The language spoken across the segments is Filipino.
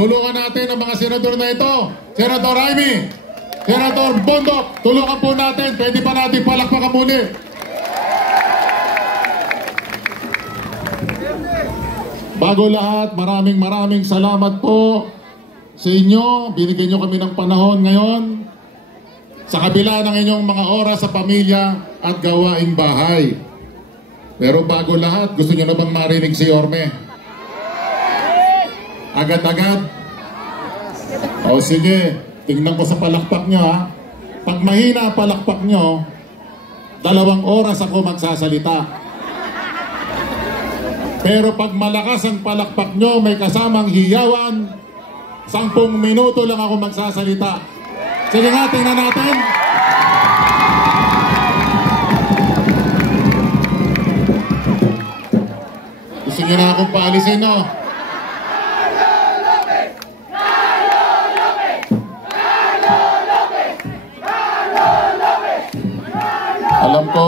Tulungan natin ang mga senador na ito. Senador Jaime, Senador Bondok, tulungan po natin. Pwede pa natin palakpakan muli. Bago lahat, maraming salamat po sa inyo. Binigyan nyo kami ng panahon ngayon sa kabila ng inyong mga oras sa pamilya at gawaing bahay. Pero bago lahat, gusto nyo na bang marinig si Yorme? Agad-agad? O sige, tingnan ko sa palakpak nyo ha. Pag mahina palakpak nyo, 2 oras ako magsasalita. Pero pag malakas ang palakpak nyo, may kasamang hiyawan, 10 minuto lang ako magsasalita. Sige nga, tingnan natin. Gusto nyo na akong paalisin, no? Alam ko,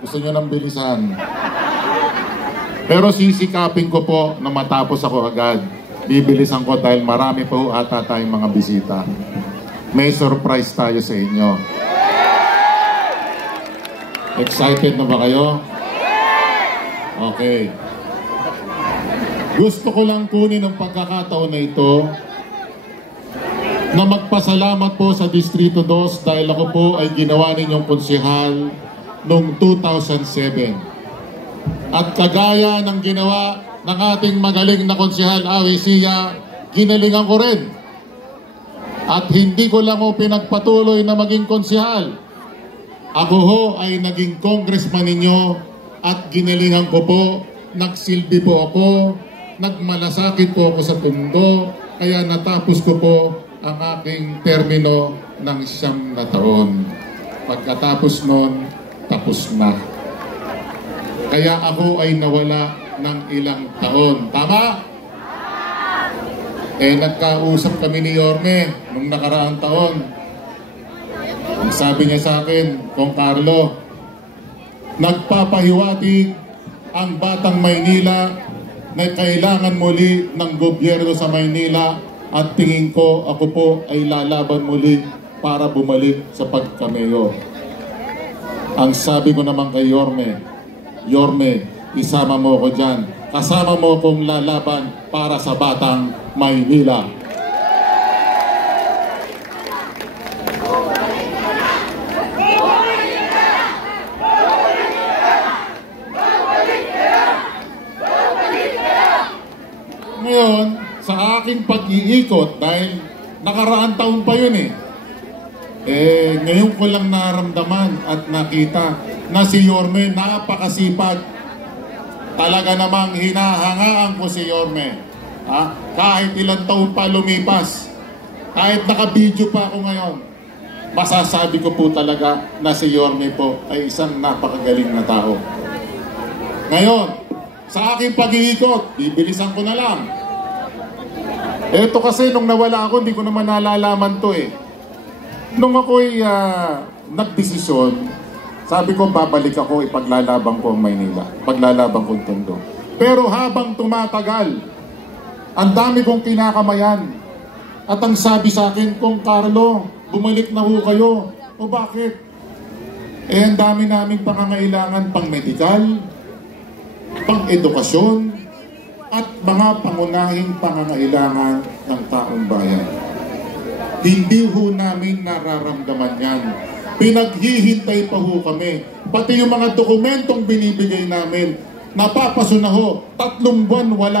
gusto nyo ng bilisan. Pero sisikapin ko po na matapos ako agad. Bibilisan ko dahil marami po ata tayong mga bisita. May surprise tayo sa inyo. Excited na ba kayo? Okay. Gusto ko lang kunin ang pagkakataon na ito na magpasalamat po sa Distrito 2 dahil ako po ay ginawa ninyong konsehal noong 2007. At kagaya ng ginawa ng ating magaling na konsehal Awi Sia, ginalingan ko rin. At hindi ko lang po pinagpatuloy na maging konsehal. Ako ho ay naging congressman ninyo at ginalingan ko po, nagsilbi po ako, nagmalasakit po ako sa pundo, kaya natapos ko po ang aking termino ng 9 na taon. Pagkatapos nun, tapos na. Kaya ako ay nawala ng ilang taon. Tama? Nagkausap kami ni Yorme nung nakaraang taon. Ang sabi niya sa akin, Kong Carlo, nagpapahiwatig ang Batang Maynila na kailangan muli ng gobyerno sa Maynila at tingin ko ako po ay lalaban muli para bumalik sa pagkamayor. Ang sabi ko naman kay Yorme, Yorme, isama mo ko dyan. Kasama mo kong lalaban para sa Batang Maynila. Ngayon, sa aking pag-iikot, dahil nakaraang taon pa yun ngayon ko lang naramdaman at nakita na si Yorme napakasipag. Talaga namang hinahangaan ko si Yorme. Kahit ilang taon pa lumipas, kahit naka-video pa ako ngayon, masasabi ko po talaga na si Yorme po ay isang napakagaling na tao. Ngayon, sa aking pag-iikot, bibilisan ko na lang. Ito kasi nung nawala ako, hindi ko naman nalalaman to Nung ako'y nagdesisyon, sabi ko babalik ako, ipaglalaban ko ang Maynila, paglalaban kong Tondo. Pero habang tumatagal, ang dami kong kinakamayan. At ang sabi sa akin, Kong Carlo, bumalik na ho kayo. O bakit? Ang dami naming pangangailangan pang medical, pang edukasyon, at mga pangunahing pangangailangan ng taong bayan. Hindi ho namin nararamdaman yan. Pinaghihintay pa ho kami. Pati yung mga dokumentong binibigay namin, napapaso na ho, 3 buwan wala.